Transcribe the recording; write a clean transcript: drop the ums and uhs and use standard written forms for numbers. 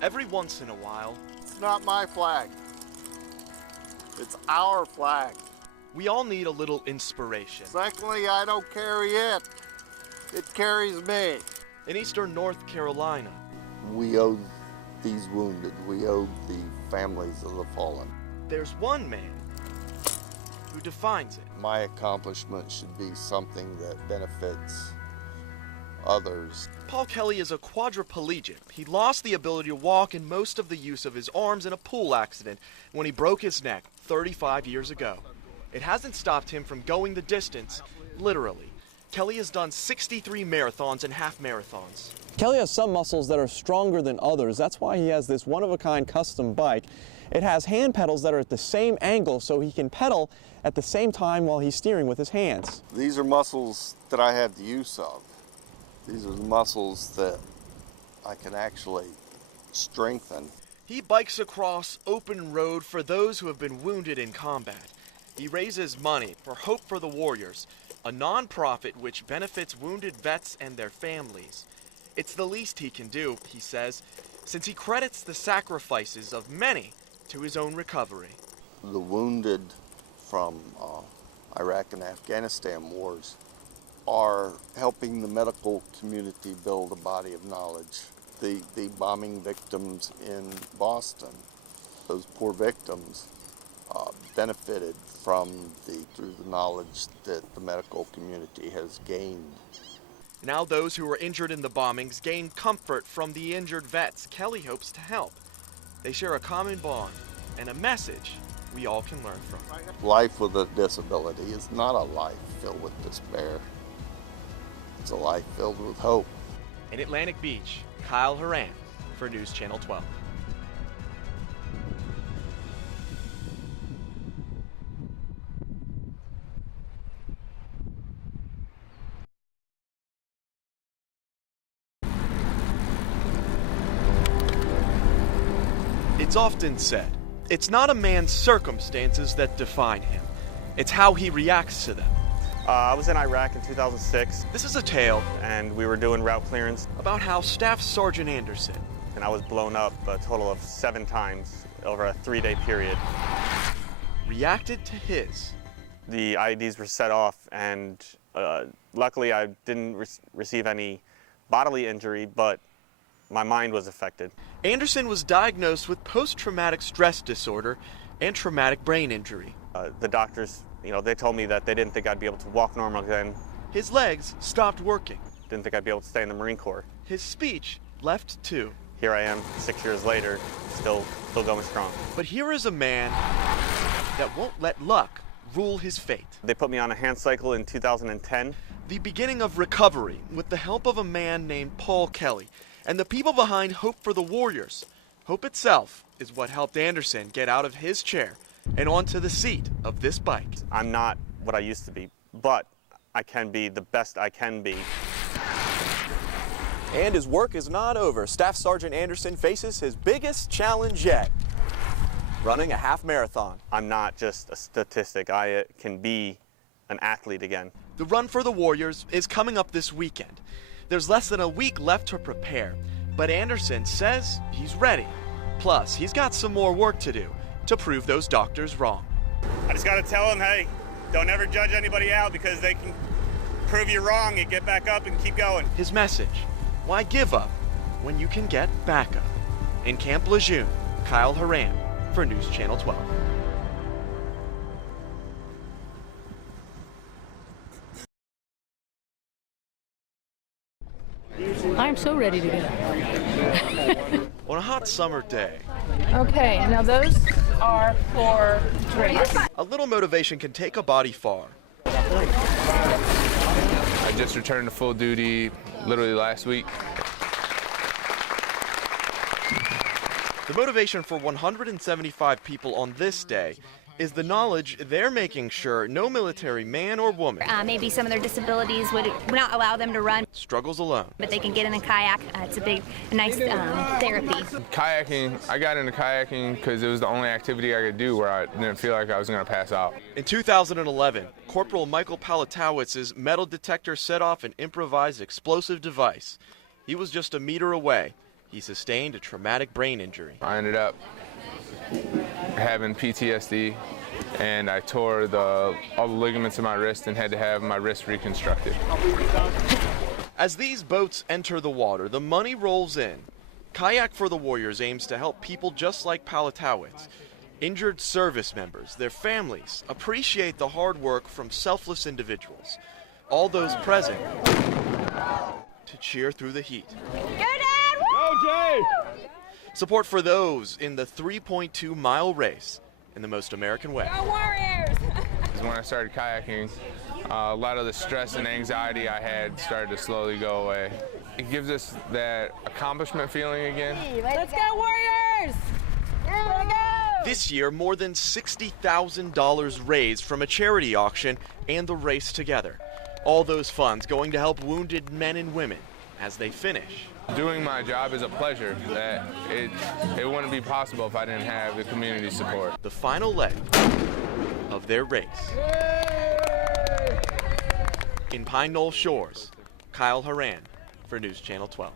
Every once in a while, It's not my flag. It's our flag. we all need a little inspiration. Secondly, I don't carry it. It carries me. In eastern North Carolina, We owe these wounded. We owe the families of the fallen. there's one man who defines it. My accomplishment should be something that benefits others. Paul Kelly is a quadriplegic. He lost the ability to walk and most of the use of his arms in a pool accident when he broke his neck 35 years ago. It hasn't stopped him from going the distance, literally. Kelly has done 63 marathons and half marathons. Kelly has some muscles that are stronger than others. That's why he has this one-of-a-kind custom bike. It has hand pedals that are at the same angle so he can pedal at the same time while he's steering with his hands. These are muscles that I have the use of. These are the muscles that I can actually strengthen. He bikes across open road for those who have been wounded in combat. He raises money for Hope for the Warriors, a non-profit which benefits wounded vets and their families. It's the least he can do, he says, since he credits the sacrifices of many to his own recovery. The wounded from Iraq and Afghanistan wars are helping the medical community build a body of knowledge. The bombing victims in Boston, those poor victims, benefited through the knowledge that the medical community has gained. Now those who were injured in the bombings gain comfort from the injured vets Kelly hopes to help. They share a common bond and a message we all can learn from. Life with a disability is not a life filled with despair. It's a life filled with hope. In Atlantic Beach, Kyle Horan for News Channel 12. It's often said, it's not a man's circumstances that define him. It's how he reacts to them. I was in Iraq in 2006, This is a tale and we were doing route clearance, about how Staff Sergeant Anderson and I was blown up a total of 7 times over a 3-day period. reacted to his. The IEDs were set off, and luckily I didn't receive any bodily injury, but my mind was affected. Anderson was diagnosed with post-traumatic stress disorder and traumatic brain injury. The doctors, they told me that they didn't think I'd be able to walk normal again. His legs stopped working. Didn't think I'd be able to stay in the Marine Corps. His speech left too. Here I am 6 years later, still going strong. But here is a man that won't let luck rule his fate. They put me on a hand cycle in 2010. The beginning of recovery with the help of a man named Paul Kelly and the people behind Hope for the Warriors. Hope itself is what helped Anderson get out of his chair and onto the seat of this bike. I'm not what I used to be, but I can be the best I can be. And his work is not over. Staff Sergeant Anderson faces his biggest challenge yet, running a half marathon. I'm not just a statistic. I can be an athlete again. The Run for the Warriors is coming up this weekend. There's less than a week left to prepare, but Anderson says he's ready. Plus, he's got some more work to do to prove those doctors wrong. I just got to tell them, hey, don't ever judge anybody out because they can prove you wrong and get back up and keep going. His message, why give up when you can get back up? In Camp Lejeune, Kyle Horan for News Channel 12. I'm so ready to go. On a hot summer day, Okay, now those are for drinks. a little motivation can take a body far. I just returned to full duty literally last week. The motivation for 175 people on this day is the knowledge they're making sure no military man or woman Maybe some of their disabilities would not allow them to run, struggles alone. but they can get in a kayak. It's a nice therapy. Kayaking, I got into kayaking because it was the only activity I could do where I didn't feel like I was going to pass out. In 2011, Corporal Michael Palatowitz's metal detector set off an improvised explosive device. He was just a meter away He sustained a traumatic brain injury. I ended up having PTSD, and I tore all the ligaments in my wrist and had to have my wrist reconstructed. As these boats enter the water, the money rolls in. Kayak for the Warriors aims to help people just like Palatowitz. Injured service members, their families, appreciate the hard work from selfless individuals. All those present to cheer through the heat. Go, Dad! Go, Jay! Support for those in the 3.2-mile race in the most American way. Go Warriors! When I started kayaking, a lot of the stress and anxiety I had started to slowly go away. It gives us that accomplishment feeling again. Let's go Warriors! Here we go! This year, more than $60,000 raised from a charity auction and the race together. All those funds going to help wounded men and women as they finish. Doing my job is a pleasure that it wouldn't be possible if I didn't have the community support. The final leg of their race. In Pine Knoll Shores, Kyle Horan for News Channel 12.